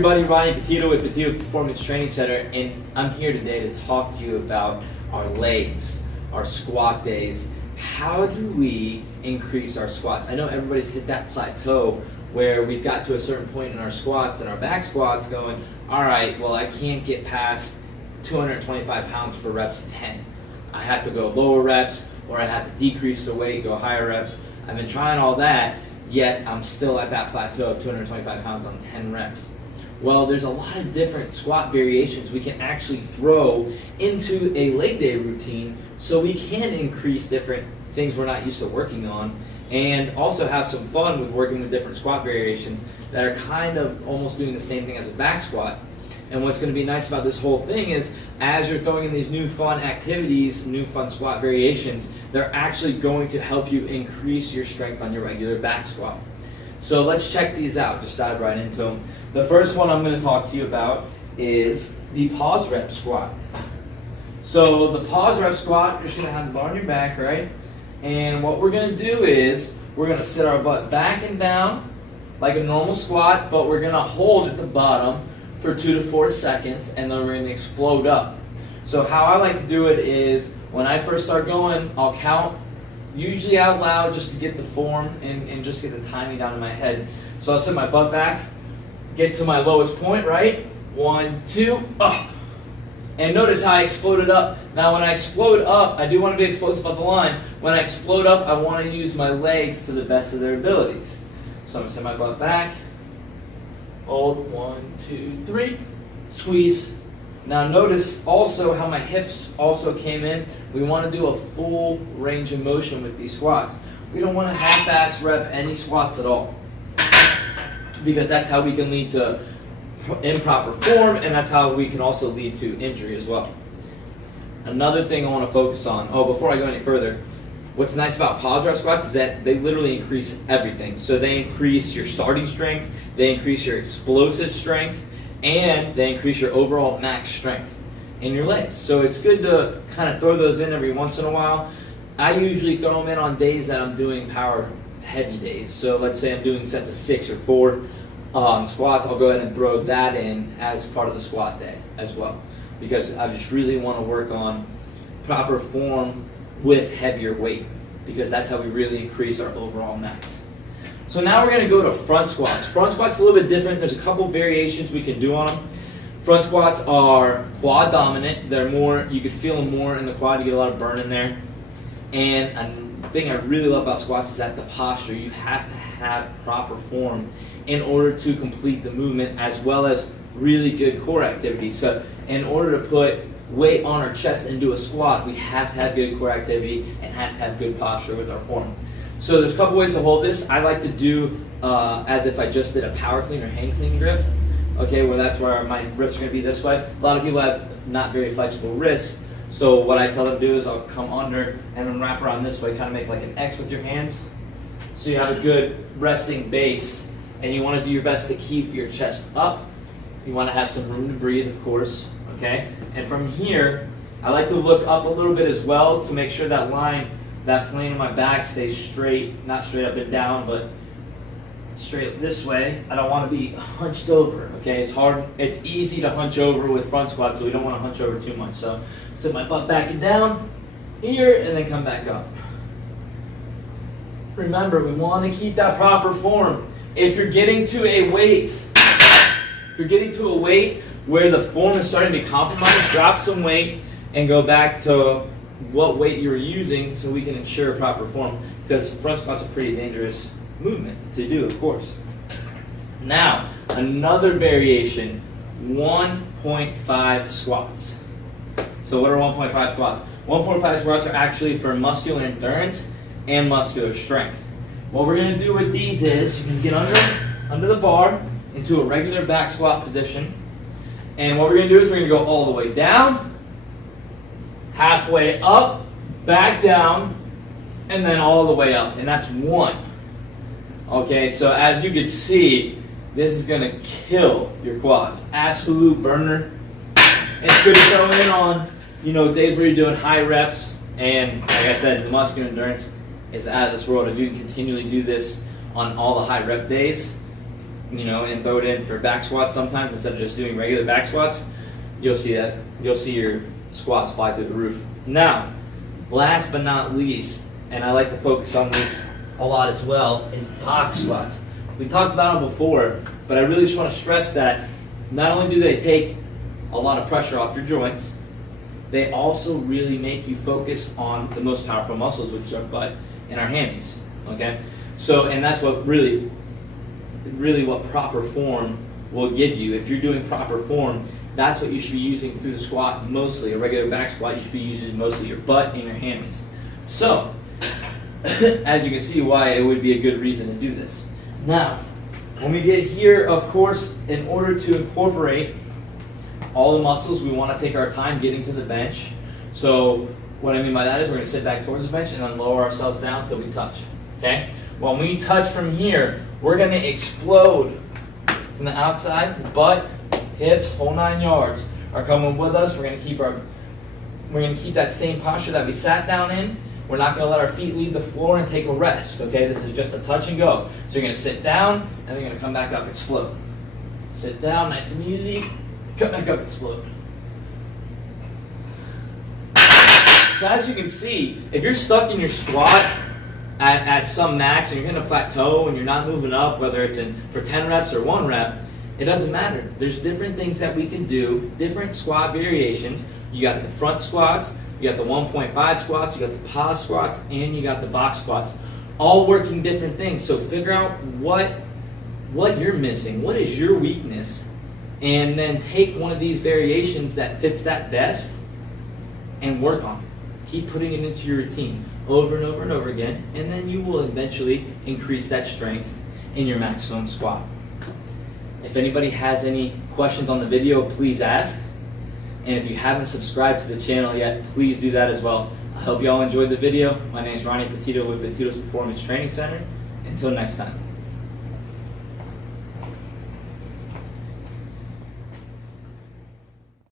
everybody, Ronnie Petito with Petito Performance Training Center, and I'm here today to talk to you about our legs, our squat days. How do we increase our squats? I know everybody's hit that plateau where we've got to a certain point in our squats and our back squats going, all right, well, I can't get past 225 pounds for reps 10. I have to go lower reps, or I have to decrease the weight, go higher reps. I've been trying all that, yet I'm still at that plateau of 225 pounds on 10 reps. Well, there's a lot of different squat variations we can actually throw into a leg day routine so we can increase different things we're not used to working on, and also have some fun with working with different squat variations that are kind of almost doing the same thing as a back squat. And what's going to be nice about this whole thing is, as you're throwing in these new fun activities, new fun squat variations, they're actually going to help you increase your strength on your regular back squat. So let's check these out, just dive right into them. The first one I'm going to talk to you about is the pause rep squat. So the pause rep squat, you're just going to have the bar on your back, right? And what we're going to do is, we're going to sit our butt back and down like a normal squat, but we're going to hold at the bottom for 2 to 4 seconds, and then we're going to explode up. So how I like to do it is, when I first start going, I'll count, usually out loud, just to get the form and just get the timing down in my head. So I'll sit my butt back, get to my lowest point, right? 1, 2, up. And notice how I exploded up. Now when I explode up, I do want to be explosive up the line. When I explode up, I want to use my legs to the best of their abilities. So I'm going to sit my butt back, hold, 1, 2, 3, squeeze. Now notice also how my hips also came in. We want to do a full range of motion with these squats. We don't want to half-ass rep any squats at all, because that's how we can lead to improper form, and that's how we can also lead to injury as well. Another thing I want to focus on, before I go any further, what's nice about pause rep squats is that they literally increase everything. So they increase your starting strength, they increase your explosive strength, and they increase your overall max strength in your legs. So it's good to kind of throw those in every once in a while. I usually throw them in on days that I'm doing power heavy days. So let's say I'm doing sets of 6 or 4 squats, I'll go ahead and throw that in as part of the squat day as well, because I just really want to work on proper form with heavier weight, because that's how we really increase our overall max. So now we're going to go to front squats. Front squats a little bit different. There's a couple variations we can do on them. Front squats are quad dominant. They're more, you could feel them more in the quad. You get a lot of burn in there. And the thing I really love about squats is that the posture. You have to have proper form in order to complete the movement, as well as really good core activity. So in order to put weight on our chest and do a squat, we have to have good core activity and have to have good posture with our form. So there's a couple ways to hold this. I like to do as if I just did a power clean or hang clean grip. Okay, well that's where my wrists are going to be this way. A lot of people have not very flexible wrists. So what I tell them to do is I'll come under and then wrap around this way, kind of make like an X with your hands. So you have a good resting base, and you want to do your best to keep your chest up. You want to have some room to breathe, of course, okay? And from here, I like to look up a little bit as well to make sure that line, that plane of my back stays straight, not straight up and down, but straight this way. I don't want to be hunched over, okay? It's hard, it's easy to hunch over with front squats, so we don't want to hunch over too much. So sit my butt back and down here, and then come back up. Remember, we want to keep that proper form. If you're getting to a weight, where the form is starting to compromise, drop some weight and go back to what weight you were using so we can ensure proper form, because front squat's a pretty dangerous movement to do, of course. Now, another variation, 1.5 squats. So what are 1.5 squats? 1.5 squats are actually for muscular endurance and muscular strength. What we're going to do with these is, you can get under the bar into a regular back squat position. And what we're going to do is we're going to go all the way down, halfway up, back down, and then all the way up. And that's 1. Okay, so as you can see, this is going to kill your quads. Absolute burner. It's good to throw in on, days where you're doing high reps. And like I said, the muscular endurance is out of this world. If you can continually do this on all the high rep days, and throw it in for back squats sometimes instead of just doing regular back squats, you'll see your squats fly through the roof. Now, last but not least, and I like to focus on this a lot as well, is box squats. We talked about them before, but I really just want to stress that not only do they take a lot of pressure off your joints, they also really make you focus on the most powerful muscles, which are butt and our hammies. Okay, so and that's what really what proper form will give you. If you're doing proper form, that's what you should be using through the squat mostly. A regular back squat, you should be using mostly your butt and your hammies. So, as you can see, why it would be a good reason to do this. Now, when we get here, of course, in order to incorporate all the muscles, we want to take our time getting to the bench. So what I mean by that is we're going to sit back towards the bench and then lower ourselves down until we touch. Okay? When we touch from here, we're going to explode from the outside to the butt, hips, whole 9 yards are coming with us. We're going to keep that same posture that we sat down in. We're not going to let our feet leave the floor and take a rest. Okay? This is just a touch and go. So you're going to sit down and then you're going to come back up, explode. Sit down, nice and easy. Come back up, explode. So as you can see, if you're stuck in your squat at some max and you're hitting a plateau and you're not moving up, whether it's for 10 reps or 1 rep, it doesn't matter. There's different things that we can do, different squat variations. You got the front squats, you got the 1.5 squats, you got the pause squats, and you got the box squats, all working different things. So figure out what you're missing, what is your weakness, and then take one of these variations that fits that best and work on it. Keep putting it into your routine over and over and over again, and then you will eventually increase that strength in your maximum squat. If anybody has any questions on the video, please ask. And if you haven't subscribed to the channel yet, please do that as well. I hope you all enjoyed the video. My name is Ronnie Petito with Petito's Performance Training Center. Until next time.